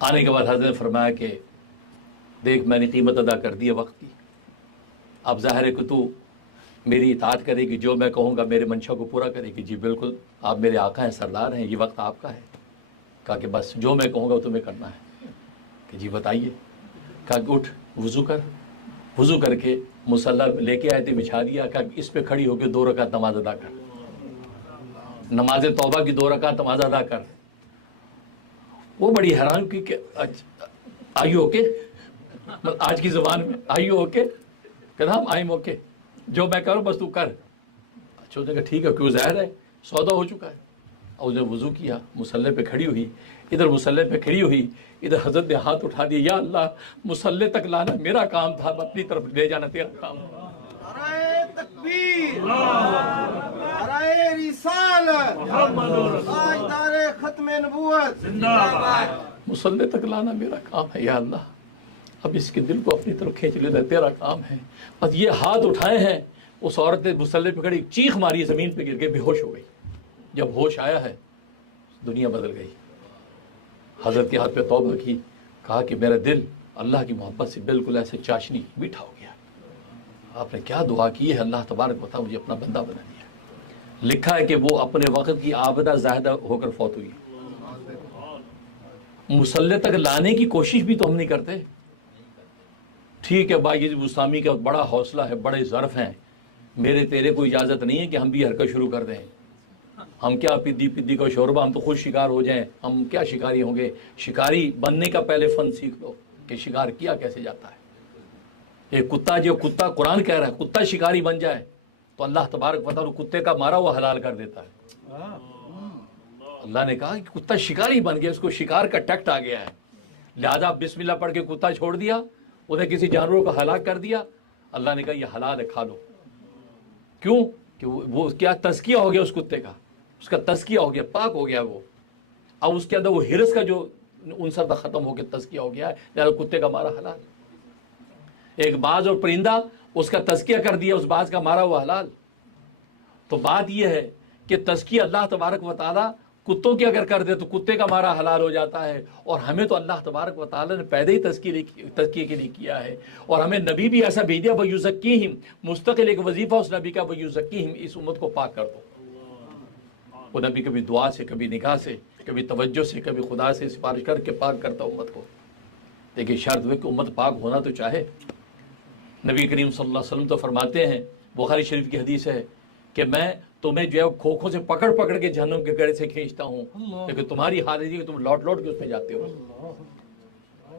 आने के बाद हज़रत ने फरमाया कि देख मैंने कीमत अदा कर दी है वक्त की, अब ज़ाहिर है कि तू मेरी इताअत करेगी, जो मैं कहूँगा मेरे मंशा को पूरा करेगी। जी बिल्कुल, आप मेरे आका हैं, सरदार हैं, ये वक्त आपका है। कहा कि बस जो मैं कहूँगा वो तुम्हें करना है। कि जी बताइए। कहा कि उठ वज़ू कर। वज़ू करके मुसल्ला लेके आए थे, बिछा दिया। कहा इस पे खड़ी होकर 2 रकात नमाज अदा कर, नमाज तौबा की 2 रकात नमाज अदा कर। वो बड़ी हैरान की कि आई ओके, आज की ज़बान में आई ओके, कहना हम आई ओके, जो मैं करूँ बस तू कर। अच्छा उसने कहा ठीक है, क्यों ज़ाहिर है सौदा हो चुका है। और उसने वज़ू किया, मुसल्ले पे खड़ी हुई, इधर मुसल्ले पे खड़ी हुई, इधर हज़रत ने हाथ उठा दिया, या अल्लाह मुसल्ले तक लाना मेरा काम था, अपनी तरफ ले जाना तेरा काम। नारे तकबीर, नारे रिसालत, ताजदारे खत्मे नबूवत जिंदाबाद। मुसल्ले तक लाना मेरा काम है, या अल्लाह अब इसके दिल को अपनी तरफ खींच लेना तेरा काम है। बस ये हाथ उठाए हैं, उस औरत ने मुसल्ले पे खड़ी चीख मारी, ज़मीन पे गिर के बेहोश हो गई। जब होश आया है दुनिया बदल गई। हज़रत के हाथ पे तौबा की, कहा कि मेरा दिल अल्लाह की मोहब्बत से बिल्कुल ऐसे चाशनी मीठा हो गया। आपने क्या दुआ की है, अल्लाह तबारक व तआला मुझे अपना बंदा बना दिया। लिखा है कि वो अपने वक़्त की आबदा ज़ाहिदा होकर फौत हुई। मुसल्ले तक लाने की कोशिश भी तो हम नहीं करते। ठीक है भाई, ये बुस्तामी का बड़ा हौसला है, बड़े ज़र्फ़ हैं, मेरे तेरे को इजाज़त नहीं है कि हम भी हरकत शुरू कर दें। हम क्या पिद्दी पिद्दी का शोरबा, हम तो खुद शिकार हो जाएं, हम क्या शिकारी होंगे। शिकारी बनने का पहले फ़न सीख लो कि शिकार किया कैसे जाता है। एक कुत्ता, जो कुत्ता कुरान कह रहा है कुत्ता शिकारी बन जाए तो अल्लाह तबारक व तआला कुत्ते का मारा हुआ हलाल कर देता है। अल्लाह ने कहा कि कुत्ता शिकारी बन गया, उसको शिकार का टैक्ट आ गया है, लिहाजा बिस्मिल्लाह पढ़ के कुत्ता छोड़ दिया, उन्हें किसी जानवरों को हलाक कर दिया। अल्लाह ने कहा यह हलाल है, खा लो। क्यों? कि वो क्या तज़किया हो गया उस कुत्ते का, उसका तज़किया हो गया, पाक हो गया वो। अब उसके अंदर वो हिरस का जो उनसर था ख़त्म हो गया, तज़किया हो गया है, लिहाजा कुत्ते का मारा हलाल। एक बाज और परिंदा, उसका तज़किया कर दिया, उस बाज का मारा हुआ हलाल। तो बात यह है कि तज़किया अल्लाह तबारक व तआला कुत्तों की अगर कर दे तो कुत्ते का मारा हलाल हो जाता है। और हमें तो अल्लाह तबारक व तआला ने पैदा ही तज़किये के लिए किया है। और हमें नबी भी ऐसा भेज दिया, वयुज़क्कीहिम, मुस्तक़िल एक वजीफ़ा उस नबी का, वयुज़क्कीहिम, इस उम्मत को पाक कर दो। वो नबी कभी दुआ से, कभी निगाह से, कभी तवज्जो से, कभी खुदा से सिफारिश करके पाक करता उम्मत को। देखिए शर्त हुई कि उम्मत पाक होना तो चाहे। नबी करीम सल्लल्लाहु अलैहि वसल्लम तो फरमाते हैं, बुखारी शरीफ की हदीस है कि मैं तुम्हें जो है खोखों से पकड़ पकड़ के जहन्नम के गड़े से खींचता हूँ, लेकिन तुम्हारी हालत है कि तुम लौट लौट के उसमें जाते हो।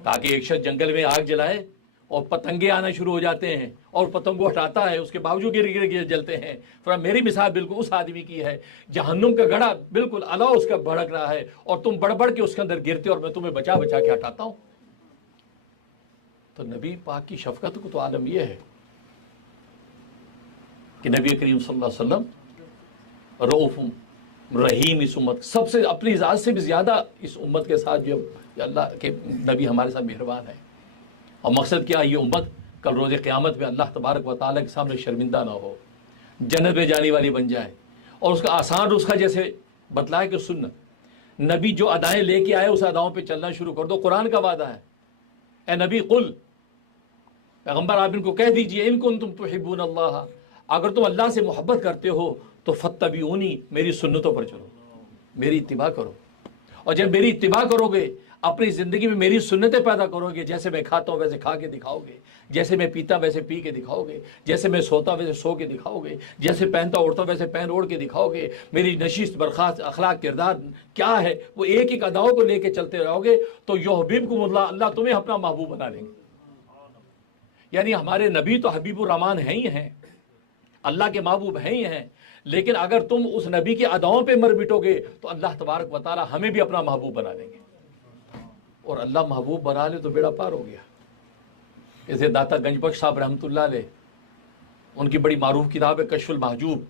ताकि एक शख्स जंगल में आग जलाए और पतंगे आना शुरू हो जाते हैं और पतंगों हटाता है, उसके बावजूद गिर गिर गिर जलते हैं। फिर मेरी मिसाल बिल्कुल उस आदमी की है, जहन्नुम का गड़ा बिल्कुल अलाव उसका भड़क रहा है और तुम बढ़ बढ़ के उसके अंदर गिरते और मैं तुम्हें बचा बचा के हटाता हूँ। तो नबी पाक की शफकत को तो आलम यह है कि नबी करीम सल्लल्लाहु अलैहि वसल्लम रऊफ रहीम, इस उम्मत सबसे अपनी ज़ात से भी ज़्यादा इस उम्मत के साथ जो अल्लाह के नबी हमारे साथ मेहरबान है। और मकसद क्या है, ये उम्मत कल रोज़ क़यामत में अल्लाह तबारक व तआला के सामने शर्मिंदा ना हो, जन्नत में जाने वाली बन जाए। और उसका आसान नुस्खा जैसे बतलाया कि सुन्नत, नबी जो अदाएँ लेके आए उस अदाओं पर चलना शुरू कर दो। कुरान का वादा है, ए नबी कुल, पैगम्बर आप इनको कह दीजिए, इन कुंतुम तुहिब्बून अल्लाह, अगर तुम अल्लाह से मोहब्बत करते हो तो फत्तबिऊनी, मेरी सुन्नतों पर चलो, मेरी इत्तिबा करो। और जब मेरी इत्तिबा करोगे, अपनी ज़िंदगी में मेरी सुन्नतें पैदा करोगे, जैसे मैं खाता हूँ वैसे खा के दिखाओगे, जैसे मैं पीता वैसे पी के दिखाओगे, जैसे मैं सोता वैसे सो के दिखाओगे, जैसे पहनता ओढ़ता वैसे पहन ओढ़ के दिखाओगे, मेरी नशिस्त बर्खास्त अखलाक किरदार क्या है वो एक एक अदाओं को लेके चलते रहोगे, तो युहिब्बुकुमुल्लाह, अल्लाह तुम्हें अपना महबूब बना लेंगे। यानी हमारे नबी तो हबीबुर रहमान हैं ही हैं, अल्लाह के महबूब हैं ही हैं। लेकिन अगर तुम उस नबी की अदाओं पे मर मिटोगे तो अल्लाह तबारक व तआला हमें भी अपना महबूब बना लेंगे। और अल्लाह महबूब बना ले तो बेड़ा पार हो गया। जैसे दाता गंजबख्श साहब रहमतुल्लाह अलैह, उनकी बड़ी मारूफ किताब है कश्फुल महजूब।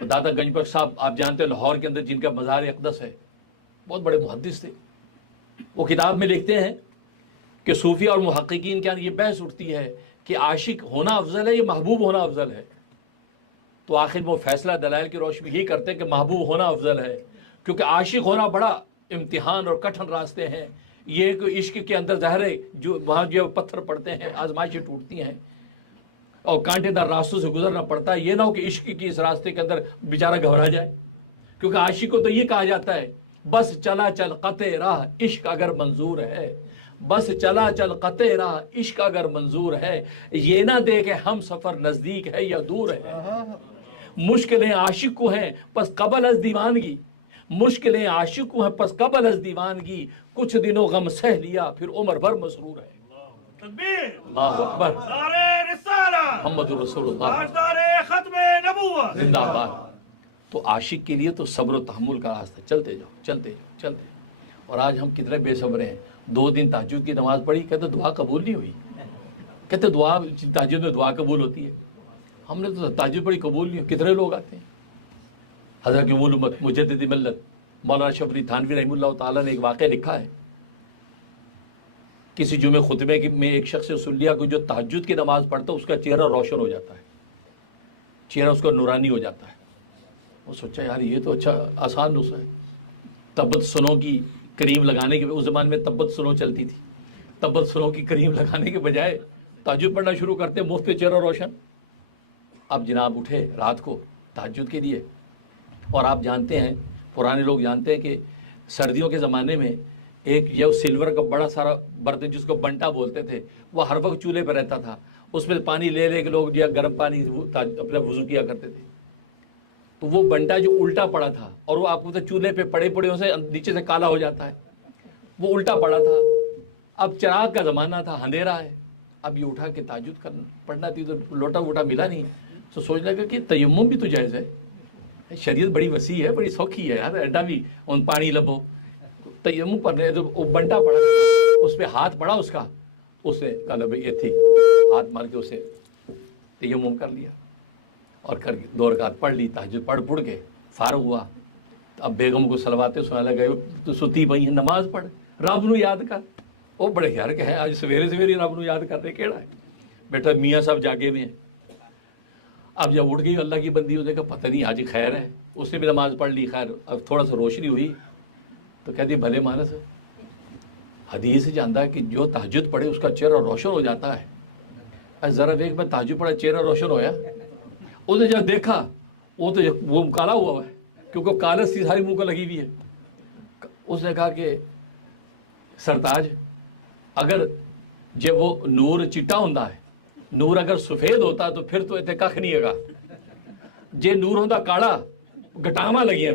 दाता गंजबख्श साहब आप जानते हैं लाहौर के अंदर जिनका मज़ार अक़दस है, बहुत बड़े मुहद्दिस थे। वो किताब में लिखते हैं कि सूफिया और मुहक्किकीन के यहाँ ये बहस उठती है कि आशिक होना अफजल है या महबूब होना अफजल है। तो आखिर वो फैसला दलाइल की रोशनी ही करते हैं कि महबूब होना अफजल है, क्योंकि आशिक होना बड़ा इम्तिहान और कठिन रास्ते हैं। ये कि इश्क के अंदर ज़ाहिर है जो वहाँ जो पत्थर पड़ते हैं, आजमाइशें टूटती हैं और कांटेदार रास्तों से गुजरना पड़ता है। ये ना हो कि इश्क की इस रास्ते के अंदर बेचारा घबरा जाए, क्योंकि आशिक को तो ये कहा जाता है बस चला चल कते राह इश्क अगर मंजूर है, बस चला चल कते राह इश्क अगर मंजूर है, ये ना देखे हम सफ़र नज़दीक है या दूर है। मुश्किलें आशिक को हैं बस कबल अज दीवानगी, मुश्किलें आशिक को हैं बस कबल अज दीवानगी, कुछ दिनों गम सह लिया फिर उम्र भर मसरूर है। अल्लाहु अकबर, मोहम्मद रसूलुल्लाह, जिंदाबाद। तो आशिक के लिए तो सब्र और तहम्मुल का रास्ता, चलते जाओ चलते जाओ चलते जाओ। और आज हम कितने बेसब्र हैं। 2 दिन तहज्जुद की नमाज पढ़ी, कहते दुआ कबूल नहीं हुई, कहते दुआ तहज्जुद में दुआ कबूल होती है। हमने तो तहज्जुद पढ़ी कबूल नहीं हुई। कितने लोग आते हैं। हज़रत उम्मुल उम्मत मुजद्दिद मिल्लत मौलाना अशरफ अली थानवी रहमतुल्लाह ताला ने एक वाक़या लिखा है। किसी जुमे खुतबे में एक शख्स से सुन लिया कि जो तहज्जुद की नमाज पढ़ता है उसका चेहरा रोशन हो जाता है, चेहरा उसका नूरानी हो जाता है। वो सोचा यार ये तो अच्छा आसान नुस्खा है। तब्बत सुनो की क्रीम लगाने के, उस ज़माने में तब्बत सुनो चलती थी, तब्बत सुनो की क्रीम लगाने के बजाय तहज्जुद पढ़ना शुरू करते, मुफ्त पे चेहरा रोशन। अब जनाब उठे रात को तहज्जुद के लिए, और आप जानते हैं पुराने लोग जानते हैं कि सर्दियों के ज़माने में एक ये सिल्वर का बड़ा सारा बर्तन जिसको बंटा बोलते थे, वो हर वक्त चूल्हे पर रहता था। उसमें पानी ले ले के लोग या गर्म पानी अपना वज़ू किया करते थे। तो वो बंटा जो उल्टा पड़ा था, और वो आपको तो चूल्हे पे पड़े पड़े से नीचे से काला हो जाता है, वो उल्टा पड़ा था। अब चिराग का ज़माना था, अंधेरा है। अब ये उठा के तहज्जुद पढ़ना थी, तो लोटा वोटा मिला नहीं, तो सोचने लगा कि तयम्मुम भी तो जायज़ है। शरीयत बड़ी वसी है, बड़ी सौखी है यार, अड्डा भी उन पानी लबो तयम्मुम पढ़ने। तो वो बंटा पड़ा, उस पर हाथ पड़ा उसका, उसने कहा भाई ये थी, हाथ मार के उसे तयम्मुम कर लिया और कर 2 रकात पढ़ ली। तहज्जुद पढ़ के फारूक हुआ। तो अब बेगम को सलवाते सुना लगे, तो सुती पई है, नमाज पढ़, रब नू याद कर। वो बड़े यार के है आज सवेरे सवेरे रब नू याद करते केड़ा है बेटा, मियाँ साहब जागे हुए हैं। अब जब उठ गई अल्लाह की बंदी, उसने कहा पता नहीं आज खैर है, उसने भी नमाज पढ़ ली। खैर अब थोड़ा सा रोशनी हुई तो कहती भले मानस हदीस से जानता है कि जो तहज्जुद पढ़े उसका चेहरा रोशन हो जाता है। ज़रा देख, मैं तहज्जुद पढ़ा चेहरा रोशन होया। उसने जब देखा वो काला हुआ है, क्योंकि कालस सी सारी मुंह को लगी हुई है। उसने कहा कि सरताज, अगर जब वो नूर चिट्टा होता है, नूर अगर सफेद होता तो फिर तो इतने कख नहीं हैगा, जे नूर होता काला घटावा लगी है,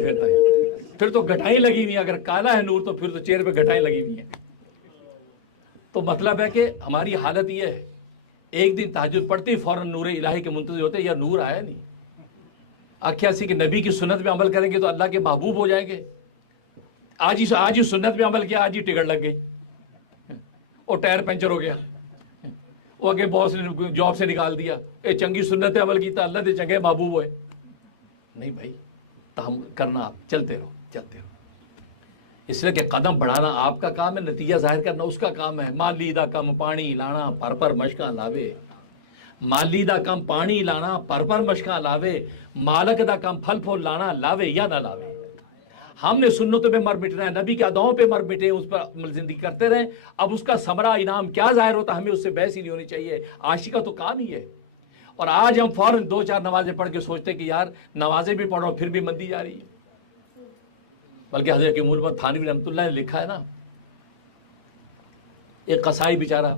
फिर तो घटाई लगी हुई है। अगर काला है नूर तो फिर तो चेहरे पे घटाई लगी हुई है। तो मतलब है कि हमारी हालत ये है, एक दिन तहज्जुद पढ़ते ही फौरन नूर इलाही के मुंतज़िर होते, या नूर आया नहीं। आख्या सी कि नबी की सुन्नत में अमल करेंगे तो अल्लाह के महबूब हो जाएंगे। आज ही सुन्नत में अमल किया, आज ही टिकट लग गई और टायर पंचर हो गया, वो अगे बॉस ने जॉब से निकाल दिया। ये चंगी सुन्नत अमल किया, अल्लाह के चंगे महबूब होए। नहीं भाई, तहम करना, आप चलते रहो चलते रहो। इसलिए कि कदम बढ़ाना आपका काम है, नतीजा जाहिर करना उसका काम है। माली दा कम पानी लाना पर मशका लावे, माली दा कम पानी लाना पर मशका लावे, मालक दा कम फल फूल लाना लावे या ना लावे। हमने सुन्नतों पे मर मिटना है, नबी के अदाओं पे मर मिटे, उस पर जिंदगी करते रहें। अब उसका समरा इनाम क्या जाहिर होता, हमें उससे बहस ही नहीं होनी चाहिए। आशिका तो काम ही है। और आज हम फौरन 2-4 नमाजें पढ़ के सोचते कि यार नमाजें भी पढ़ो फिर भी मंदी जा रही है। बल्कि हज़रत उम्मुल उम्मत थानवी रहमतुल्लाह ने लिखा है ना, एक कसाई बेचारा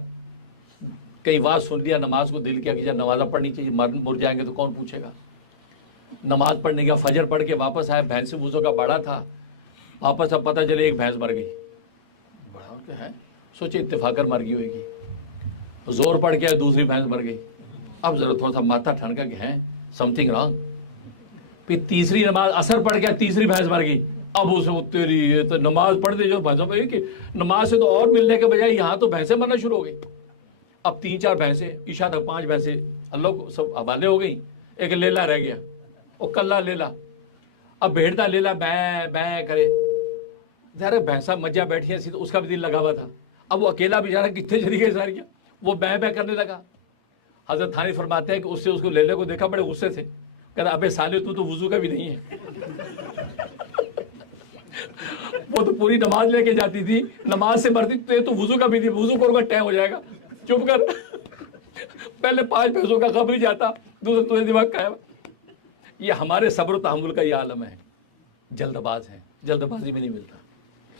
कई बात सुन लिया, नमाज को दिल किया कि जब नमाज़ा पढ़नी चाहिए, मर जाएंगे तो कौन पूछेगा। नमाज पढ़ने का फजर पढ़ के वापस आया, भैंस से भूसों का बड़ा था, वापस अब पता चले एक भैंस मर गई। बड़ा क्या है, सोचे इत्तेफाकर मर गई होगी। जोर पड़ के दूसरी भैंस मर गई। अब जरा थोड़ा सा माथा ठनका कि है समथिंग रॉन्ग। फिर तीसरी नमाज असर पड़ गया, तीसरी भैंस मर गई। अब उसे तेरी ये तो नमाज पढ़ दे जो भैंसों पर कि नमाज से तो और मिलने के बजाय यहाँ तो भैंसें मरना शुरू हो गई। अब 3-4 भैंसें, ईशा तक 5 भैंसें अल्लाह को सब हवाले हो गई। एक लेला रह गया, वो कल्ला लेला। अब भेड़ता लेला बै बै करे, जरा भैंसा मज्जा बैठी है तो उसका भी दिल लगा हुआ था। अब वो अकेला बेचारा कितने चली गई सारियाँ, वो बै बै करने लगा। हजरत थानी फरमाते हैं कि उससे उसको लेले को देखा, बड़े गुस्से थे। कहता अबे साले तू तो वुजू का भी नहीं है। वो तो पूरी नमाज लेके जाती थी, नमाज से मरती तो वुजू का भी थी, वुजू करूंगा टाइम हो जाएगा, चुप कर। पहले 5 पैसों का खबर ही जाता, दूसरा तुझे दिमाग का है। ये हमारे सब्र तहम्मुल का ये आलम है। जल्दबाज है, जल्दबाजी में नहीं मिलता।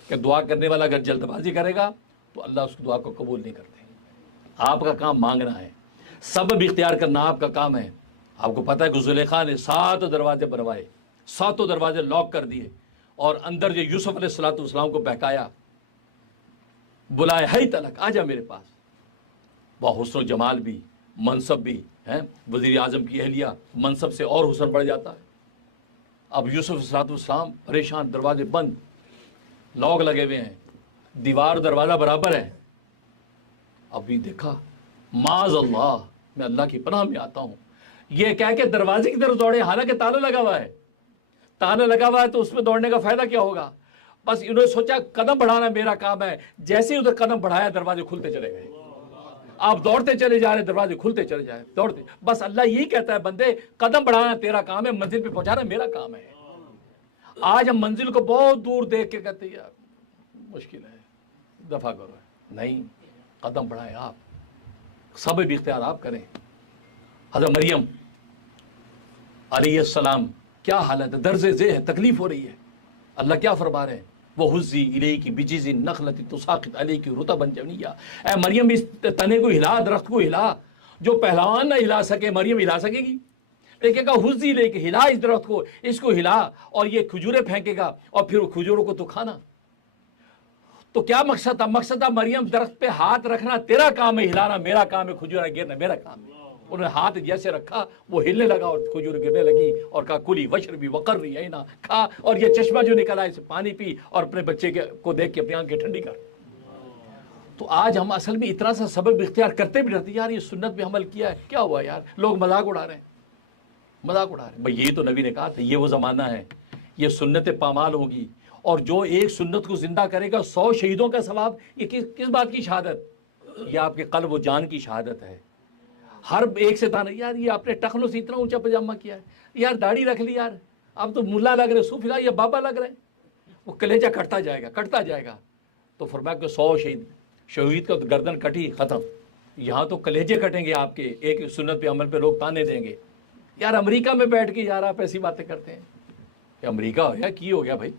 कि दुआ करने वाला अगर जल्दबाजी करेगा तो अल्लाह उसकी दुआ को कबूल नहीं करते। आपका काम मांगना है, सबब इख्तियार करना आपका काम है। आपको पता है कि जुलेखा ने 7 दरवाजे बनवाए, 7 दरवाजे लॉक कर दिए और अंदर जो यूसुफ अलैहिस्सलाम को बहकाया, बुलाया, है तलक आजा मेरे पास। वह हुस्न जमाल भी, मनसब भी है, वज़ीर आज़म की अहलिया, मनसब से और हुस्न बढ़ जाता है। अब यूसुफ अलैहिस्सलाम परेशान, दरवाजे बंद, लॉक लगे हुए हैं, दीवार दरवाज़ा बराबर है। अभी देखा, माज अल्लाह, मैं अल्लाह की पनाह में आता हूँ, ये कह के दरवाजे की तरफ दौड़े, हालांकि ताला लगा हुआ है। ताला लगा हुआ है तो उसमें दौड़ने का फायदा क्या होगा। बस इन्होंने सोचा कदम बढ़ाना मेरा काम है। जैसे ही उधर कदम बढ़ाया, दरवाजे खुलते चले गए। आप दौड़ते चले जा रहे, दरवाजे खुलते चले जाए, दौड़ते। बस अल्लाह यही कहता है, बंदे कदम बढ़ाना तेरा काम है, मंजिल पे पहुंचाना मेरा काम है। आज हम मंजिल को बहुत दूर देख के कहते यार मुश्किल है, दफा करो। नहीं, कदम बढ़ाएं आप, सब भी इख्तियार आप करें। हज़रत मरियम अलैहिस्सलाम क्या हालत है, दर्ज़े ज़े है, तकलीफ हो रही है। अल्लाह क्या फरमा रहे हैं, वो हुज़्ज़ी इलैकी बिजिज़्ज़ि नख़लति तुसाक़ित अलैकी रुतबन जनिय्या। ऐ मरियम इस तने को हिला, दरख्त को हिला। जो पहलवान ना हिला सके, मरियम हिला सकेगी। लेकिन कहा हुज़्ज़ी इलैकी, हिला इस दरख्त को, इसको हिला, और ये खजूरें फेंकेगा और फिर खजूरों को तो खाना। तो क्या मकसद था? मकसद था मरियम दरख्त पे हाथ रखना तेरा काम है, हिलाना मेरा काम है, खजूरें गिरना मेरा काम है। उन्होंने हाथ जैसे रखा, वो हिलने लगा और खजूर गिरने लगी, और कहा कुली वशरबी वक़र्री ऐना, खा और ये चश्मा जो निकला इसे पानी पी और अपने बच्चे को देख के अपनी आंखें ठंडी कर। तो आज हम असल में इतना सा सबब इख्तियार करते भी रहते, यार ये सुन्नत पे अमल किया है, क्या हुआ यार, लोग मजाक उड़ा रहे हैं, मजाक उड़ा रहे हैं। भाई ये तो नबी ने कहा था, ये वो ज़माना है, ये सुन्नतें पामाल होगी, और जो एक सुन्नत को जिंदा करेगा 100 शहीदों का सवाब। ये किस बात की शहादत? ये आपके क़ल्ब व जान की शहादत है। हर एक से ताना, यार ये आपने टखनों से इतना ऊंचा पजामा किया है, यार दाढ़ी रख ली, यार आप तो मुल्ला लग रहे, सूफी या बाबा लग रहे। वो कलेजा कटता जाएगा, कटता जाएगा। तो फरमाया कि 100 शहीद का तो गर्दन कटी, ख़त्म। यहाँ तो कलेजे कटेंगे आपके, एक सुन्नत पे अमल पे लोग ताने देंगे। यार अमेरिका में बैठ के यार आप ऐसी बातें करते हैं। ये अमेरिका हो गया, की हो गया भाई।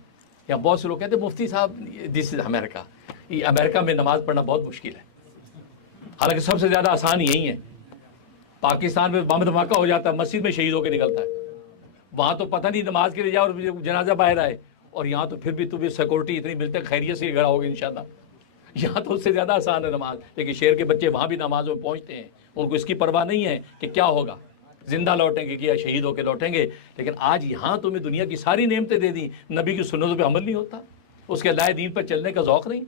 यहाँ बहुत से लोग कहते हैं मुफ्ती साहब दिस इज अमेरिका। ये अमेरिका में नमाज पढ़ना बहुत मुश्किल है, हालांकि सबसे ज़्यादा आसान यही है। पाकिस्तान में बम धमाका हो जाता है, मस्जिद में शहीद होकर निकलता है। वहाँ तो पता नहीं नमाज के लिए जाओ और जनाजा बाहर आए, और यहाँ तो फिर भी तुम्हें सिक्योरिटी इतनी मिलती है, खैरियत से खड़ा होगी इंशाल्लाह। यहाँ तो उससे ज़्यादा आसान है नमाज। लेकिन शहर के बच्चे वहाँ भी नमाज में पहुँचते हैं, उनको इसकी परवाह नहीं है कि क्या होगा, जिंदा लौटेंगे कि या शहीद होकर लौटेंगे। लेकिन आज यहाँ तुम्हें दुनिया की सारी नेमतें दे दी, नबी की सुन्नतों पे अमल नहीं होता, उसके अल्लाह दीन पर चलने का ज़ौक़ नहीं।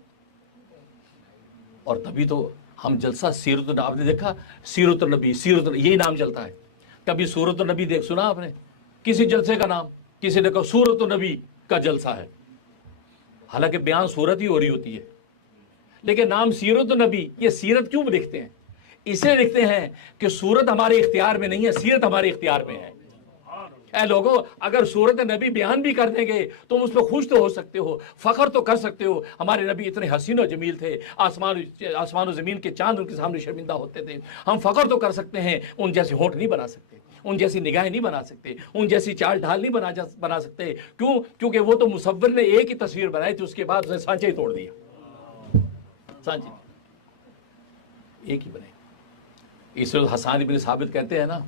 और तभी तो हम जलसा सीरत, आपने देखा सीरत नबी, सीरत यही नाम चलता है। कभी सूरत नबी देख सुना आपने किसी जलसे का नाम? किसी ने कहा सूरत नबी का जलसा है, हालांकि बयान सूरत ही हो रही होती है, लेकिन नाम सीरत नबी। ये सीरत क्यों लिखते हैं? इसलिए लिखते हैं कि सूरत हमारे इख्तियार में नहीं है, सीरत हमारे इख्तियार में है। ऐ लोगों, अगर सूरत नबी बयान भी कर देंगे तुम उस पर खुश तो हो सकते हो, फ़ख्र तो कर सकते हो। हमारे नबी इतने हसीन और जमील थे, आसमान और ज़मीन के चांद उनके सामने शर्मिंदा होते थे। हम फ़ख्र तो कर सकते हैं, उन जैसे होंठ नहीं बना सकते, उन जैसी निगाहें नहीं बना सकते, उन जैसी चाल ढाल नहीं बना सकते। क्यों? क्योंकि वो तो मुसव्विर ने एक ही तस्वीर बनाई थी, उसके बाद उसने सांचे ही तोड़ दिया, सांचे एक ही बने। इसलिए हसन इब्न साबित कहते हैं ना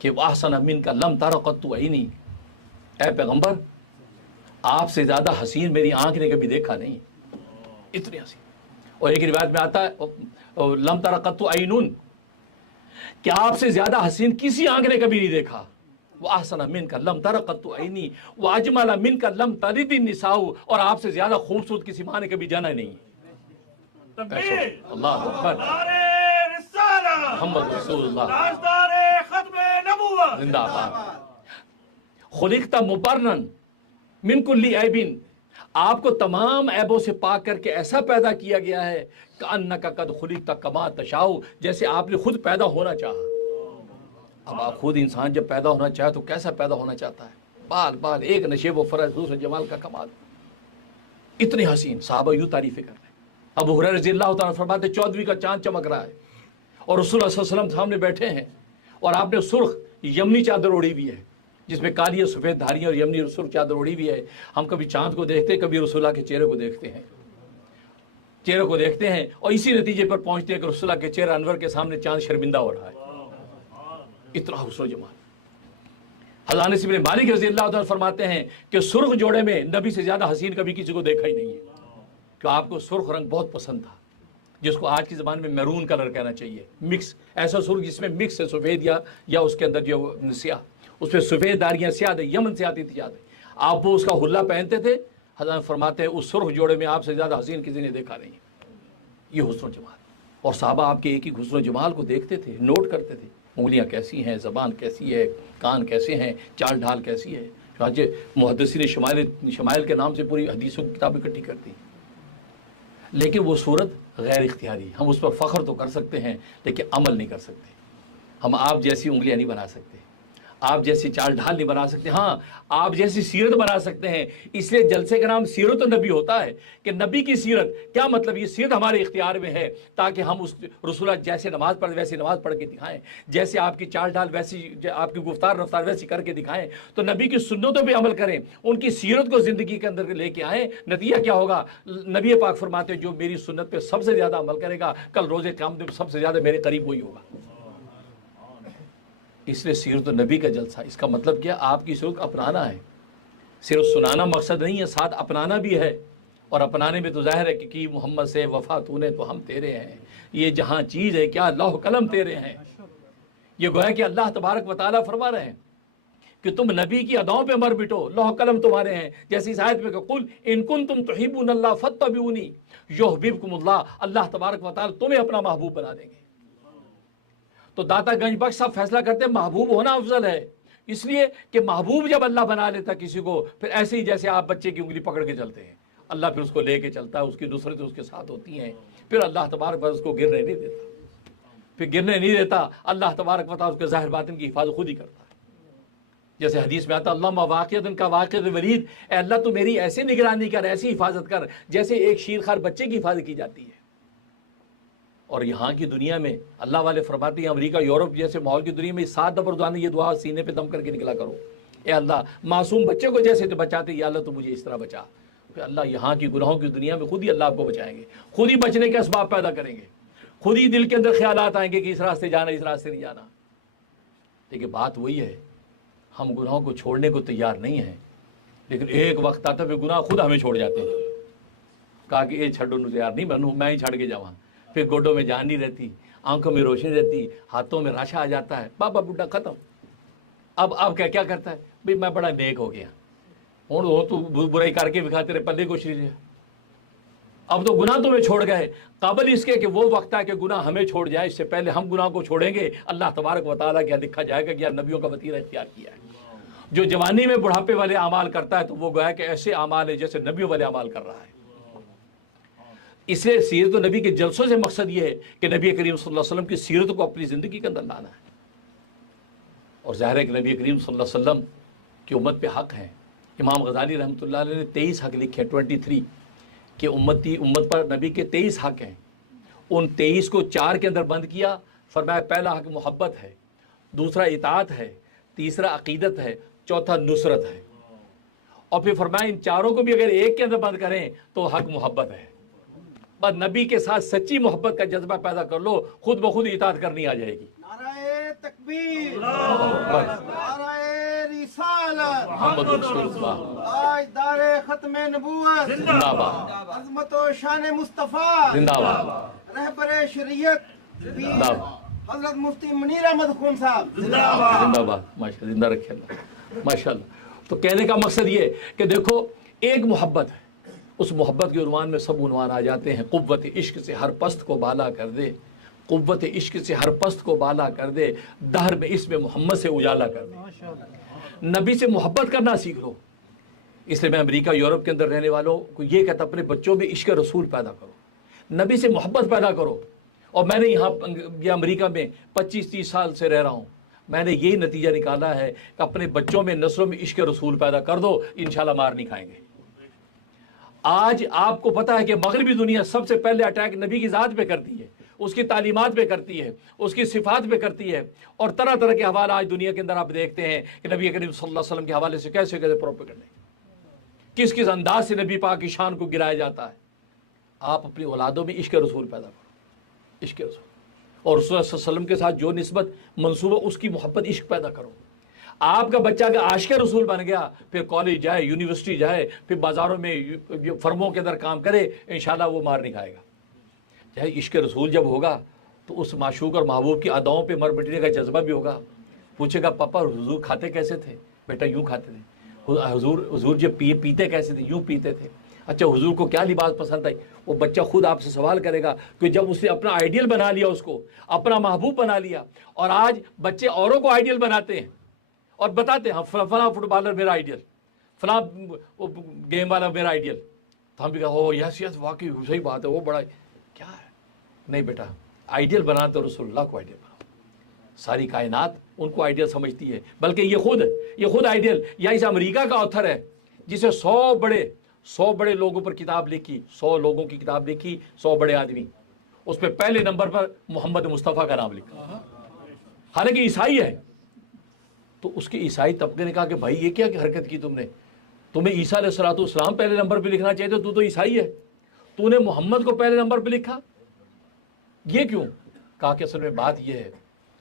कि वाहसन मिन का लम तारा कत्तु ऐनी, ऐ पैगंबर आपसे ज़्यादा हसीन मेरी आंख ने कभी देखा नहीं, इतनी हसीन। और एक रिवायत में आता है लम तारा कत्तु ऐनुन, क्या आपसे ज़्यादा हसीन किसी आंख ने कभी नहीं देखा। वाहसन मिन का लम तारा कत्तु ऐनी वाजमल मिन का लम तलिद निसाउ, और आपसे ज़्यादा खूबसूरत किसी माँ ने कभी जाना नहीं। अल्लाह अकबर, मोहम्मद रसूलुल्लाह जिंदाबाद। खुलिक़्ता मुबर्रन मिन कुल्ली ऐबिन, आपको तमाम ऐबों से पाक करके ऐसा पैदा किया गया है कि अन्नका कद खुलिक़्ता कमा तशाउ, जैसे आपने खुद पैदा होना चाहा। अब आप खुद इंसान जब पैदा होना चाहे तो कैसा पैदा होना चाहता है? बाल बाल, एक नशेब व फरज, दूसरे जमाल का कमाल। इतने हसीन साहबा यूँ तारीफ़ें करते हैं। अबू हुरैरा रज़ियल्लाहु ताला फरमाते 14वीं का चांद चमक रहा है और रसूलुल्लाह सल्लल्लाहु अलैहि वसल्लम सामने बैठे हैं और आपने सुर्ख यमनी चादर ओढ़ी हुई है जिसमें काली सफ़ेद धारियाँ और यमनी सुर्ख चादर ओढ़ी हुई है। हम कभी चांद को देखते हैं, कभी रसूलुल्लाह के चेहरे को देखते हैं, चेहरे को देखते हैं और इसी नतीजे पर पहुंचते हैं कि रसूलुल्लाह के चेहरा अनवर के सामने चांद शर्मिंदा हो रहा है। इतना हुस्न जमाल। हज़रत अनस इब्न मालिक रज़ियल्लाहु ताला फरमाते हैं कि सुर्ख जोड़े में नबी से ज़्यादा हसीन कभी किसी को देखा ही नहीं है। तो आपको सुर्ख रंग बहुत पसंद था, जिसको आज की ज़बान में मैरून कलर कहना चाहिए, मिक्स, ऐसा सुर्ख जिसमें मिक्स है सफ़ेद या उसके अंदर जो स्याह, उसमें सफ़ेद दारियाँ स्याह यमन से आती थी याद है। आप वो उसका हुल्ला पहनते थे। हज़रत फरमाते हैं उस सुर्ख जोड़े में आपसे ज़्यादा हसीन किसी ने देखा नहीं। ये हुस्न जमाल। और साहबा आपके एक ही हुस्न जमाल को देखते थे, नोट करते थे, उंगलियां कैसी हैं, ज़बान कैसी है, कान कैसे हैं, चाल ढाल कैसी है। आज मुहद्दिसीन शमाइल के नाम से पूरी हदीसों की किताब इकट्ठी करती हैं। लेकिन वो सूरत गैर इख्तियारी, हम उस पर फ़ख्र तो कर सकते हैं लेकिन अमल नहीं कर सकते। हम आप जैसी उंगलियां नहीं बना सकते, आप जैसी चाल ढाल नहीं बना सकते। हाँ, आप जैसी सीरत बना सकते हैं। इसलिए जलसे का नाम सीरत नबी होता है कि नबी की सीरत। क्या मतलब? ये सीरत हमारे इख्तियार में है ताकि हम उस रसूलुल्लाह जैसे नमाज पढ़े वैसी नमाज पढ़ के दिखाएं, जैसे आपकी चाल ढाल वैसी, आपकी गुफ्तार रफ्तार वैसी करके दिखाएं। तो नबी की सुन्नतों पर अमल करें, उनकी सीरत को ज़िंदगी के अंदर लेके आएँ। नतीजा क्या होगा? नबी पाक फरमाते जो मेरी सुन्नत पर सबसे ज़्यादा अमल करेगा कल रोज़े क़यामत में सबसे ज़्यादा मेरे करीब वही होगा। इसलिए सीरत नबी का जलसा, इसका मतलब क्या? आपकी सीरत अपनाना है। सिर्फ सुनाना मकसद नहीं है, साथ अपनाना भी है। और अपनाने में तो जाहिर है कि मोहम्मद से वफ़ा तूने तो हम तेरे हैं, ये जहाँ चीज़ है क्या लौह कलम तेरे हैं। ये गोया कि अल्लाह तबारक व तआला फरमा रहे हैं कि तुम नबी की अदाओं पे मर बिटो, लौह कलम तुम्हारे हैं। जैसी इस आयत में कुल इन कुंतुम तुहिब्बूनल्लाह फत्तबिऊनी युहब्बिबकुमुल्लाह, अल्लाह तबारक व तआला तुम्हें अपना महबूब बना देंगे। तो दाता गंज बख्श साहब फैसला करते हैं महबूब होना अफजल है, इसलिए कि महबूब जब अल्लाह बना लेता किसी को, फिर ऐसे ही जैसे आप बच्चे की उंगली पकड़ के चलते हैं, अल्लाह फिर उसको लेके चलता है, उसकी नुसरतें उसके साथ होती हैं। फिर अल्लाह तबारक व उसको गिरने नहीं देता, फिर गिरने नहीं देता। अल्लाह तबारक व तआला उसके ज़ाहिर बातिन की हिफाजत खुद ही करता है। जैसे हदीस में आता अल्लाहुम्मा वाक़िअतन का वाक़िअत वलीद, अल्लाह तो मेरी ऐसी निगरानी कर, ऐसी हिफाजत कर जैसे एक शीरखार बच्चे की हिफाजत की जाती है। और यहाँ की दुनिया में अल्लाह वाले फरमाते हैं, अमेरिका यूरोप जैसे माहौल की दुनिया में 7 दफ़ा रोज़ाना ये दुआ सीने पे दम करके निकला करो, ए अल्लाह मासूम बच्चे को जैसे तो बचाते, या अल्लाह तो मुझे इस तरह बचा। फिर अल्लाह यहाँ की गुनाहों की दुनिया में खुद ही अल्लाह आपको बचाएंगे, खुद ही बचने के असबाब पैदा करेंगे, खुद ही दिल के अंदर ख्यालात आएंगे कि इस रास्ते जाना, इस रास्ते नहीं जाना। लेकिन बात वही है, हम गुनाहों को छोड़ने को तैयार नहीं हैं, लेकिन एक वक्त आता है गुनाह खुद हमें छोड़ जाते हैं। कहा कि ये छड़ो तैयार नहीं बनूँ, मैं ही छड़ के जावा। फिर गोडों में जान नहीं रहती, आंखों में रोशनी रहती, हाथों में राशा आ जाता है, बाबा बुढ़ा खत्म। अब क्या करता है? भाई मैं बड़ा नेक हो गया, और वो तो बुराई करके दिखाते रहे, पल्ले कुछ नहीं। अब तो गुनाह तुम्हें छोड़ गए, काबिल इसके कि वो वक्त है कि गुनाह हमें छोड़ जाए, इससे पहले हम गुनाह को छोड़ेंगे। अल्लाह तबारक व तआला क्या दिखा जाएगा कि यार नबियों का वतीरा इख्तियार किया है। जो जवानी में बुढ़ापे वाले अमाल करता है तो वो गोया कि ऐसे अमाल है जैसे नबियों वाले अमाल कर रहा है। इसलिए सीरत नबी के जलसों से मकसद ये है कि नबी करीम सल्लल्लाहु अलैहि वसल्लम की सीरत को अपनी ज़िंदगी के अंदर लाना है। और ज़ाहिर है कि नबी करीम सल्लल्लाहु अलैहि वसल्लम की उम्मत पे हक़ है। इमाम गज़ाली रहमतुल्लाह अलैह ने 23 हक़ लिखे, 23 कि उम्मत पर नबी के 23 हक़ हैं। उन 23 को 4 के अंदर बंद किया। फरमाया पहला हक़ मोहब्बत है, दूसरा इताअत है, तीसरा अक़ीदत है, चौथा नुसरत है। और फिर फरमाया इन चारों को भी अगर एक के अंदर बंद करें तो हक़ मोहब्बत है। बस नबी के साथ सच्ची मोहब्बत का जज्बा पैदा कर लो, खुद ब खुद इताअत करनी आ जाएगी। नाराए तकबीर, नाराए रिसालत, मोहम्मद रसूलुल्लाह, आज दारे खत्मे नबूवत जिंदाबाद, अज़मत व शान मुस्तफ़ा जिंदाबाद, रहबरे शरीयत हज़रत मुफ्ती मुनीर अहमद खून साहब जिंदाबाद। माशाअल्लाह, जिंदा रखे अल्लाह, माशाअल्लाह। तो कहने का मकसद ये कि देखो एक मोहब्बत है, उस मोहब्बत के उन्वान में सब उन्वान आ जाते हैं। कुव्वत इश्क से हर पस्त को बाला कर दे, कुव्वत इश्क से हर पस्त को बाला कर दे, दहर में इसमें मोहम्मद से उजाला कर दे। नबी से मोहब्बत करना सीख लो। इसलिए मैं अमेरिका यूरोप के अंदर रहने वालों को ये कहता, अपने बच्चों में इश्क रसूल पैदा करो, नबी से मोहब्बत पैदा करो। और मैंने यहाँ अमेरिका में 25-30 साल से रह रहा हूँ, मैंने यही नतीजा निकाला है कि अपने बच्चों में नस्लों में इश्क रसूल पैदा कर दो, इंशाल्लाह मार नहीं खाएंगे। आज आपको पता है कि मगरबी दुनिया सबसे पहले अटैक नबी की ज़ात पे करती है, उसकी तालीमात पे करती है, उसकी सिफात पे करती है, और तरह तरह के हवाले आज दुनिया के अंदर आप देखते हैं कि नबी करीम सल्लल्लाहु अलैहि वसल्लम के हवाले से कैसे कैसे प्रोपेगेंडा, किस किस अंदाज से नबी पाक की शान को गिराया जाता है। आप अपनी औलादों में इश्क रसूल पैदा करो, इश्क रसूल, और रसूल सल्लल्लाहु अलैहि वसल्लम के साथ जो निस्बत मंसूबा उसकी मोहब्बत इश्क पैदा करो। आपका बच्चा अगर आशिक रसूल बन गया, फिर कॉलेज जाए, यूनिवर्सिटी जाए, फिर बाज़ारों में फर्मों के अंदर काम करे, इंशाल्लाह वो मार नहीं खाएगा। चाहे इश्क रसूल जब होगा तो उस माशूक और महबूब की अदाओं पे मर मिटने का जज्बा भी होगा। पूछेगा पापा हुजूर खाते कैसे थे? बेटा यूँ खाते थे। हुजूर जब पीते कैसे थे? यूँ पीते थे। अच्छा हुजूर को क्या लिबास पसंद आई? वो बच्चा खुद आपसे सवाल करेगा कि जब उसने अपना आइडियल बना लिया, उसको अपना महबूब बना लिया। और आज बच्चे औरों को आइडियल बनाते हैं और बताते हैं फला फुटबॉलर मेरा आइडियल, फला गेम वाला मेरा आइडियल। तो हम भी कहा हो यस यस वाकई सही बात है, वो बड़ा क्या है। नहीं बेटा, आइडियल बनाते रसूलुल्लाह को आइडियल बनाओ। सारी कायनात उनको आइडियल समझती है, बल्कि ये खुद आइडियल। या इस अमेरिका का ऑथर है जिसे 100 बड़े लोगों पर किताब लिखी, 100 लोगों की किताब लिखी, 100 बड़े आदमी, उस पर पहले नंबर पर मोहम्मद मुस्तफ़ा का नाम लिखा, हालांकि ईसाई है। तो उसके ईसाई तबके ने कहा कि भाई ये क्या हरकत की तुमने, तुम्हें ईसा अलैहिस्सलाम पहले नंबर पे लिखना चाहिए, तू तो ईसाई है, तूने मोहम्मद को पहले नंबर पे लिखा, ये क्यों? कहा कि असल में बात यह है,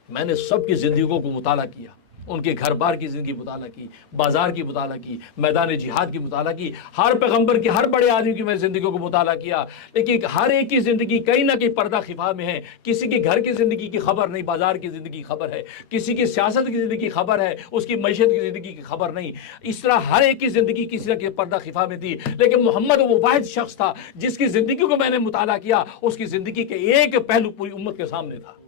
मैंने सबकी ज़िंदगियों को मुताला किया, उनके घर बार की ज़िंदगी मुताला की, बाज़ार की मुताला की, मैदान जिहाद की मुताला की, हर पैगंबर की, हर बड़े आदमी की मैंने ज़िंदगियों को मुताला किया। लेकिन हर एक की ज़िंदगी कहीं ना कहीं पर्दा खिफा में है। किसी के घर की ज़िंदगी की खबर नहीं, बाज़ार की ज़िंदगी की खबर है। किसी की सियासत की ज़िंदगी की खबर है, उसकी मईशत की ज़िंदगी की खबर नहीं। इस तरह हर एक की ज़िंदगी किसी न किसी पर्दा खिफा में थी। लेकिन मोहम्मद वो वाहिद शख्स था जिसकी ज़िंदगी को मैंने मुताला किया, उसकी ज़िंदगी के एक पहलू पूरी उम्मत के सामने था।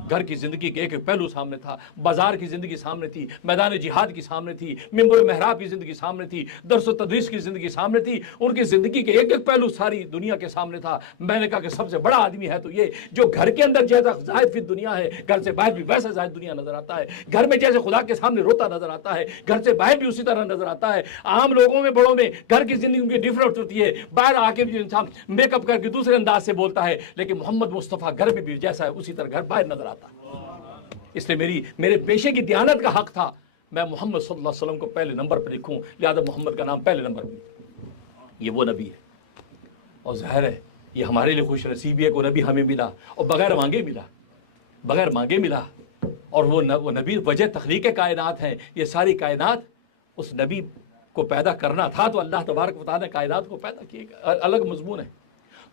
घर की जिंदगी के एक पहलू सामने था, बाजार की जिंदगी सामने थी, मैदान जिहाद की सामने थी, मिंबर महराब की जिंदगी सामने थी, दर्स व तदरीस की जिंदगी सामने थी। उनकी जिंदगी के एक पहलू सारी दुनिया के सामने था। मैंने कहा कि सबसे बड़ा आदमी है तो ये जो घर के अंदर जैसा जाहिद फिर दुनिया है, घर से बाहर भी वैसा जाहिद दुनिया नजर आता है। घर में जैसे खुदा के सामने रोता नजर आता है, घर से बाहर भी उसी तरह नजर आता है। आम लोगों में, बड़ों में घर की जिंदगी उनकी डिफरेंट होती है। बाहर आके भी इंसान मेकअप करके दूसरे अंदाज से बोलता है, लेकिन मोहम्मद मुस्तफ़ा घर में भी जैसा है उसी तरह घर बाहर नजर आता है। इसलिए मेरे पेशे की दयानत का हक था, मैं मोहम्मद सल्लल्लाहु अलैहि वसल्लम को पहले नंबर पर लिखूं, लिहाजा मोहम्मद का नाम पहले नंबर पर। ये वो नबी है, और जाहिर है ये हमारे लिए खुश नसीबी है को नबी हमें मिला, और बगैर मांगे मिला। और वो नबी वजह तख्लीक कायनात है। ये सारी कायनात उस नबी को पैदा करना था, तो अल्लाह तबारक व तआला ने कायनात को पैदा किया। अलग मजमून है।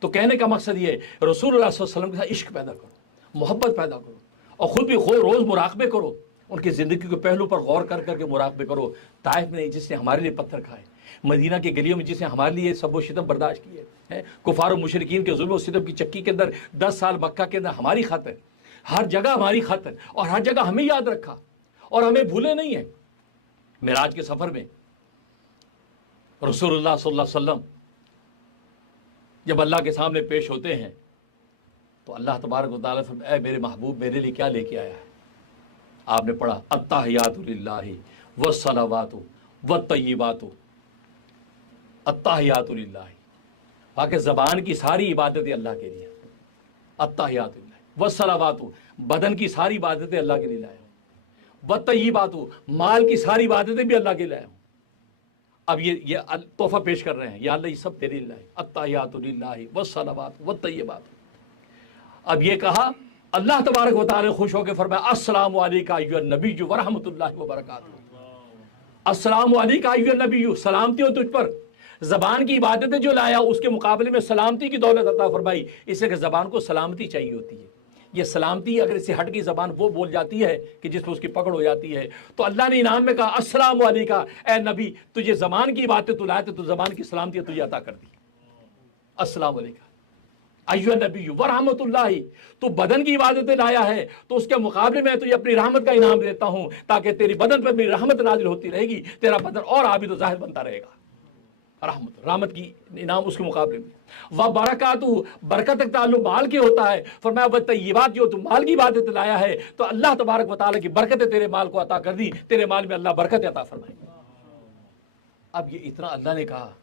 तो कहने का मकसद ये, रसूलुल्लाह सल्लल्लाहु अलैहि वसल्लम के साथ इश्क पैदा करो, मोहब्बत पैदा करो, और ख़ुद भी रोज़ मुराक़बे करो, उनकी ज़िंदगी के पहलू पर गौर कर करके मुराक़बे करो। ताइफ में जिसने हमारे लिए पत्थर खाए, मदीना के गलियों में जिसने हमारे लिए सब शितम बर्दाश्त किए हैं, कुफार और मुशरिकीन के जुल्म और सितम की चक्की के अंदर 10 साल मक्का के अंदर हमारी खातिर, हर जगह हमारी खातिर, और हर जगह हमें याद रखा और हमें भूले नहीं है। मेराज के सफ़र में रसूलुल्लाह सल्लल्लाहु अलैहि वसल्लम जब अल्लाह के सामने पेश होते हैं तो अल्लाह तबारक व तआला फरमाता है, मेरे महबूब मेरे लिए क्या लेके आया है? आपने पढ़ा अत्ताहियातु लिल्लाहि वस्सलावातु वत्तय्यिबातु, अत्ताहियातु लिल्लाहि, वाकई ज़बान की सारी इबादतें अल्लाह के लिए, अत्ताहियातु लिल्लाहि वस्सलावातु, बदन की सारी इबादतें अल्लाह के लिए लाया हूँ, वत्तय्यिबातु, माल की सारी इबादतें भी अल्लाह के लिए लाया हूँ। अब ये तोहफा पेश कर रहे हैं, या अल्लाह ये सब तेरे लिए लाए, अत्ताहियातु लिल्लाहि वस्सलावातु वत्तय्यिबातु। अब ये कहा, अल्लाह तबारक व तआला खुश होकर फरमाया, अस्सलामु अलैका अय्युहन नबिय्यु व रहमतुल्लाहि व बरकातुहू, अस्सलामु अलैका अय्युहन नबिय्यु, सलामती हो तुझ पर। ज़बान की इबादतें जो लाया उसके मुकाबले में सलामती की दौलत अता फरमाई, इससे कि ज़बान को सलामती चाहिए होती है। ये सलामती अगर इससे हट की ज़बान वो बोल जाती है कि जिसमें उसकी पकड़ हो जाती है, तो अल्लाह ने इनाम में कहा, अस्सलामु अलैका, ए नबी तुझे ज़बान की बातें तू लाए तो ज़बान की सलामती तुझे अता कर दी। अस्सलामु अलैका अय्युहन नबिय्यु व रहमतुल्लाहि, तो बदन की इबादतें लाया है तो उसके मुकाबले में तुझे अपनी रहमत का इनाम देता हूं, ताकि तेरी बदन पर मेरी रहमत नाजिल होती रहेगी, तेरा बदन और आबिद व ज़ाहिद बनता रहेगा। रहमत की इनाम उसके मुकाबले में। वह बरकातु, बरकत का ताल्लुक माल के होता है। फरमाया वह तय्यिबात, जो तू माल की इबादत लाया है तो अल्लाह तबारक व तआला की बरकतें तेरे माल को अता कर दी, तेरे माल में अल्लाह बरकत अता फरमाई। अब ये इतना अल्लाह ने कहा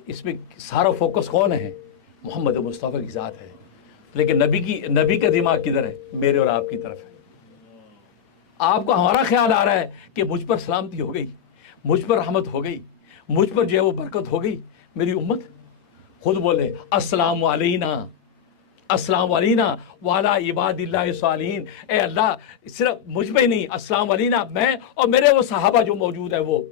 तो इसमें सारा फोकस कौन है? मोहम्मद मुस्तफ़ा की ज़ात है। लेकिन नबी का दिमाग किधर है? मेरे और आपकी तरफ है। आपको हमारा ख्याल आ रहा है कि मुझ पर सलामती हो गई, मुझ पर रहमत हो गई, मुझ पर जो है वो बरकत हो गई। मेरी उम्मत खुद बोले अस्सलामु अलैना, अस्सलामु अलैना वाला इबादिल्लाहि सालिहीन। ए अल्लाह, सिर्फ मुझ पे ही नहीं, अस्सलामु अलैना, मैं और मेरे वो सहाबा जो मौजूद है, वो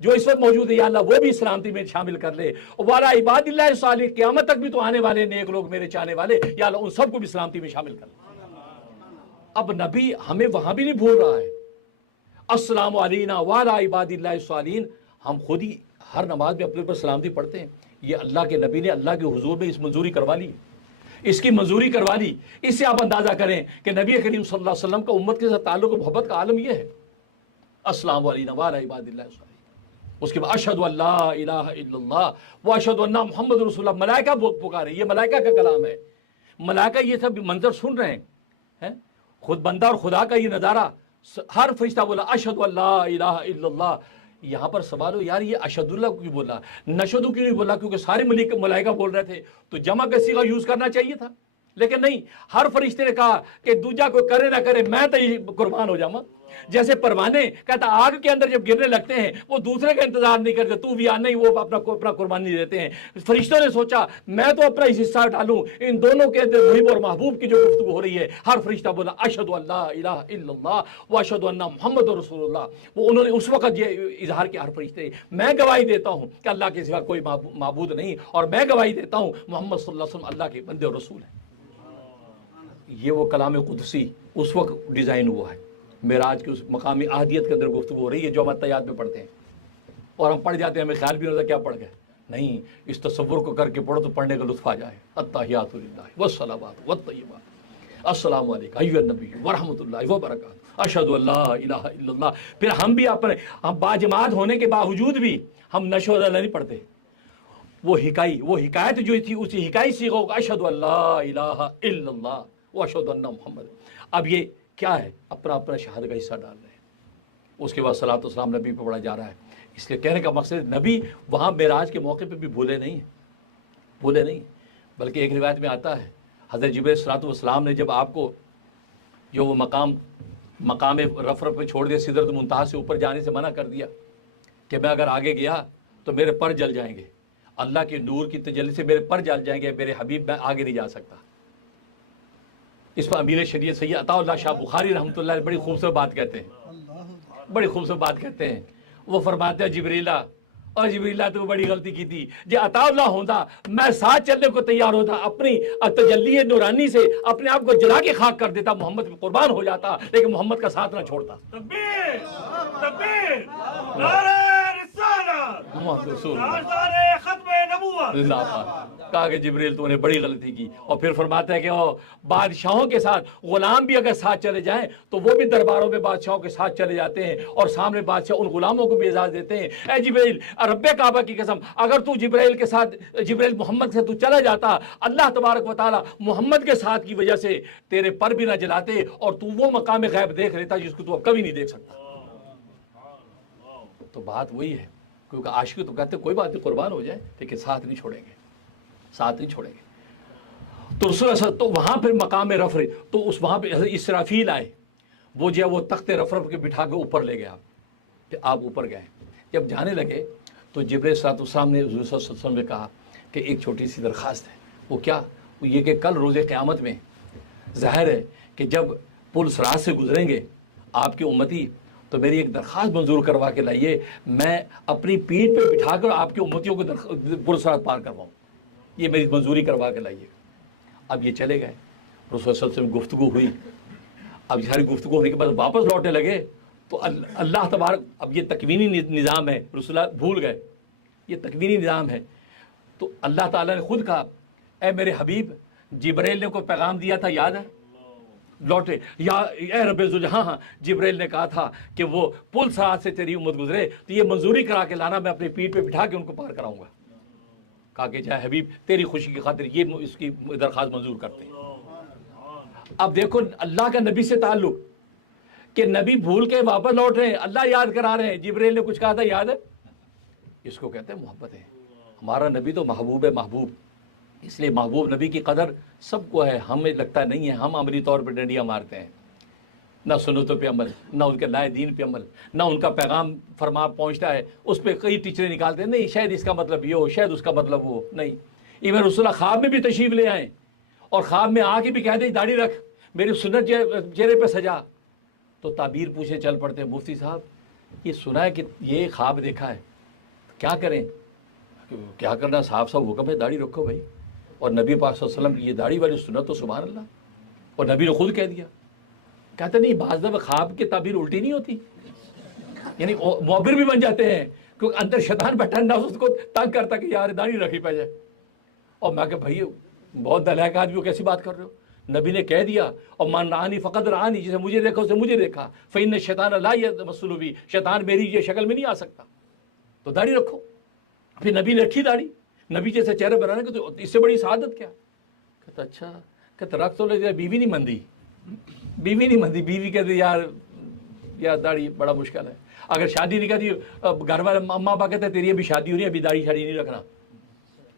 जो इस वक्त मौजूद है, या अल्लाह वो भी सलामती में शामिल कर ले। वाला इबादिल्लाहि सालिहीन, क़यामत तक भी तो आने वाले नेक लोग मेरे चाहने वाले, या अल्लाह उन सबको भी सलामती में शामिल कर ले। अब नबी हमें वहां भी नहीं भूल रहा है। अस्सलामु अलैना वाला इबादिल्लाहि सालिहीन, हम खुद ही हर नमाज में अपने ऊपर सलामती पढ़ते हैं। ये अल्लाह के नबी ने अल्लाह के हुजूर में इस मंजूरी करवा ली, इसकी मंजूरी करवा ली। इससे आप अंदाजा करें कि नबी करीम सल्लल्लाहु अलैहि वसल्लम का उम्मत के साथ ताल्लुक मोहब्बत का आलम यह है। अस्सलामु अलैना वाला इबादिल्लाहि सालिहीन। उसके बाद अशहदु अल्ला इलाहा इल्लल्लाह व अशहदु अन्ना मुहम्मद रसूलुल्लाह। मलाइका पुकारे, ये मलाइका का कलाम है। मलाइका ये सब मंजर सुन रहे हैं, खुद बंदा और खुदा का ये नज़ारा। हर फरिश्ता बोला अशहदु अल्ला इलाहा इल्लल्लाह। यहाँ पर सवाल हो, यार ये अशहदुल्लाह क्यों बोला, नशदु क्यों नहीं बोला? क्योंकि सारे मलाइका बोल रहे थे, तो जमा का सीगा यूज करना चाहिए था। लेकिन नहीं, हर फरिश्ते ने कहा कि दूजा कोई करे ना करे, मैं तो ये कुर्बान हो जाऊंगा। जैसे परवाने कहता आग के अंदर जब गिरने लगते हैं, वो दूसरे का इंतजार नहीं करते, तू भी आ, नहीं, वो अपना कुर्बानी देते हैं। फरिश्तों ने सोचा मैं तो अपना इस हिस्सा डालूं। इन दोनों के मुहिब और महबूब की जो गुफ्तगू हो रही है, हर फरिश्ता बोला अशहदु अल्ला इलाहा इल्लल्लाह व अशहदु अन्ना मुहम्मद रसूलुल्लाह। वो उन्होंने उस वक्त ये इजहार किया, हर फरिश्ते, मैं गवाही देता हूँ कि अल्लाह के सिवा कोई माबूद नहीं, और मैं गवाही देता हूँ मोहम्मद सल्लल्लाहु अलैहि वसल्लम अल्लाह के बंदे और रसूल हैं। ये वो कलाम कुदसी उस वक्त डिज़ाइन हुआ है। मेराज की उस मकामी आहदियत के अंदर गुफ्तगू हो रही है, जो हम अत्तहियात में पढ़ते हैं और हम पढ़ जाते हैं, हमें ख्याल भी नहीं होता क्या पढ़ गए। नहीं, इस तसव्वुर को करके पढ़ो तो पढ़ने का लुत्फ़ आ जाए। अत्तहियातु लिल्लाहि वस्सलावातु वत्तय्यिबात, अस्सलामु अलैका अय्युहन नबी व रहमतुल्लाहि व बरकातुहू, अशहदु अल्ला इलाहा इल्लल्लाह। फिर हम भी हम बाजमात होने के बावजूद भी हम नशो अल्लाह नहीं पढ़ते। वो हिकायत जो थी, उसी हिकाई सीखो अशहदु अल्ला इलाहा इल्लल्लाह व अशहदु अन्ना मुहम्मद। अब ये क्या है? अपना अपना शहादत का हिस्सा डाल रहे हैं। उसके बाद सलात व सलाम नबी पर पढ़ा जा रहा है। इसलिए कहने का मकसद, नबी वहाँ मेराज के मौके पे भी भूले नहीं, बल्कि एक रिवायत में आता है हज़रत जिब्रील सलातो व सलाम ने जब आपको जो वो मकाम रफ़ पे छोड़ दिया, सिदरत मुंतहा से ऊपर जाने से मना कर दिया कि मैं अगर आगे गया तो मेरे पर जल जाएंगे, अल्लाह के नूर की तजल्ली से मेरे पर जल जाएंगे, मेरे हबीब, मैं आगे नहीं जा सकता। इस पर अमीर शरीयत सैयद अताउल्लाह शाह बुखारी रहमतुल्लाह बड़ी खूबसूरत बात कहते हैं, बड़ी खूबसूरत बात कहते हैं। वो फरमाते हैं जिब्रीला तो बड़ी गलती की थी, जो अताउल्लाह होता मैं साथ चलने को तैयार होता, अपनी तजल्ली नूरानी से अपने आप को जला के खाक कर देता, मोहम्मद पे कुर्बान हो जाता, लेकिन मोहम्मद का साथ ना छोड़ता। तकबीर, तकबीर, नारे रिसालत, नारे खत्मे नबुव्वत। कहा कि जिब्रील तूने बड़ी गलती की। और फिर फरमाता है कि बादशाहों के साथ गुलाम भी अगर साथ चले जाएं तो वो भी दरबारों में बादशाहों के साथ चले जाते हैं, और सामने बादशाह उन गुलामों को भी इजाज़त देते हैं, ए जिब्रील, रब्बे काबा की कसम, अगर तू जिब्रील मोहम्मद से तू चला जाता, अल्लाह तबारक व तआला मोहम्मद के साथ की वजह से तेरे पर भी ना जलाते, और तू वो मकाम गैब देख लेता जिसको तू अब कभी नहीं देख सकता। तो बात वही है, क्योंकि आशिक तो कहते कोई बात नहीं, कुर्बान हो जाए, लेकिन साथ नहीं छोड़ेंगे। तो रसूल तो वहां फिर मकाम रफ़, तो उस वहां पे इसराफील आए, वो जो है वो तख्ते रफ़ के बिठा के ऊपर ले गया। कि आप ऊपर गए, जब जाने लगे तो जिब्रील सल्लल्लाहु ने हुज़ूर सल्लल्लाहु अलैहि वसल्लम ने कहा कि एक छोटी सी दरख्वास्त है। वो क्या? वो ये कि कल रोज़े क़यामत में ज़ाहिर है कि जब पुल सिरात से गुजरेंगे आपकी उम्मती, तो मेरी एक दरख्वास्त मंजूर करवा के लाइए, मैं अपनी पीठ पे बिठाकर आपकी उम्मतियों को पुल सिरात पार करवाऊँ, ये मेरी मंजूरी करवा के लाइए। अब ये चले गए, रसूल सल्लल्लाहु अलैहि वसल्लम से गुफ्तगू हुई। अब सारी गुफ्तगू होने के बाद वापस लौटने लगे तो अल्लाह तबारक, अब ये तकवीनी निज़ाम है, रसूल भूल गए ये तकवीनी निज़ाम है। तो अल्लाह ताला ने खुद कहा, ए मेरे हबीब, जिब्रील ने कोई पैगाम दिया था, याद है? लौटे, या ए रब्बे ज़ुल, हाँ, जिब्रील ने कहा था कि वो पुल सिरात से तेरी उम्मत गुजरे तो ये मंजूरी करा के लाना, मैं अपनी पीठ पे बिठा के उनको पार कराऊंगा। कहा कि जाए हबीब, तेरी खुशी की खातिर ये इसकी दरख्वास्त मंजूर करते हैं। अब देखो अल्लाह का नबी से ताल्लुक, कि नबी भूल के वापस लौट रहे हैं, अल्लाह याद करा रहे हैं, जिब्रील ने कुछ कहा था, याद है? इसको कहते हैं मोहब्बत है। हमारा नबी तो महबूब है, महबूब, इसलिए महबूब नबी की कदर सबको है, हमें लगता नहीं है। हम अमली तौर पर डंडियाँ मारते हैं, ना सुन्नतों पे अमल, ना उनके लाए दीन पे अमल, ना उनका पैगाम फरमा पहुँचता है, उस पर कई टीचरें निकालते हैं, नहीं शायद इसका मतलब ये हो, शायद उसका मतलब वो नहीं। इवन रसूल ख्वाब में भी तशरीफ ले आए और ख्वाब में आके भी कह दे दाढ़ी रख, मेरी सुन्नत चेहरे पे सजा, तो ताबीर पूछे चल पड़ते हैं, मुफ्ती साहब ये सुना है कि ये ख्वाब देखा है, क्या करें? क्या करना, साफ साफ हुक्म है दाढ़ी रखो भाई। और नबी पाक सल्लल्लाहु अलैहि वसल्लम की ये दाढ़ी वाली सुन्नत तो सुभान अल्लाह, और नबी ने खुद कह दिया। कहते नहीं बाज़ दफ़ा ख्वाब की ताबीर उल्टी नहीं होती, यानी मुअब्बिर भी बन जाते हैं, क्योंकि अंदर शैतान बैठा ना उसको तंग करता कि यार दाढ़ी रखी पै जाए। और मैं कहा भाई बहुत दलायक आदमी हो, कैसी बात कर रहे हो? नबी ने कह दिया, और मान रानी फ़कत रानी, जिसे मुझे देखा उसे मुझे देखा, फ़इन्न शैतान ला यतमस्सलु, शैतान मेरी ये शक्ल में नहीं आ सकता, तो दाढ़ी रखो। फिर नबी ने रखी दाढ़ी, नबी जैसे चेहरे बनाने को, तो इससे बड़ी सआदत क्या? कहता अच्छा, कहता रख तो ले, बीवी नहीं मंदी, बीवी नहीं मंदी, बीवी कहती यार दाढ़ी बड़ा मुश्किल है। अगर शादी नहीं करती, घर वाले अम्मा पापा कहते तेरी अभी शादी हो रही है, अभी दाढ़ी शाड़ी नहीं रखना।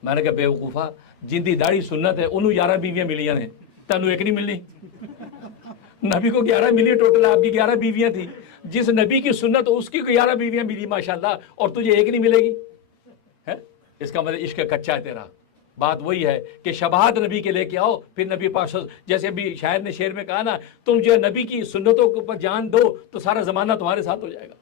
मैंने कहा बेवकूफ़ा, जिंदी दाढ़ी सुन्नत है उन्होंने 11 बीवियाँ मिलियाँ ने, तनु एक नहीं मिलनी। नबी को 11 मिली टोटल, आपकी 11 बीवियाँ थी। जिस नबी की सुन्नत उसकी 11 बीवियाँ मिली माशाल्लाह, और तुझे एक नहीं मिलेगी है? इसका मतलब इश्क कच्चा है तेरा। बात वही है कि शबाहत नबी के लेके आओ, फिर नबी पाक, जैसे अभी शायर ने शेर में कहा ना, तुम जो नबी की सुन्नतों के ऊपर जान दो तो सारा ज़माना तुम्हारे साथ हो जाएगा।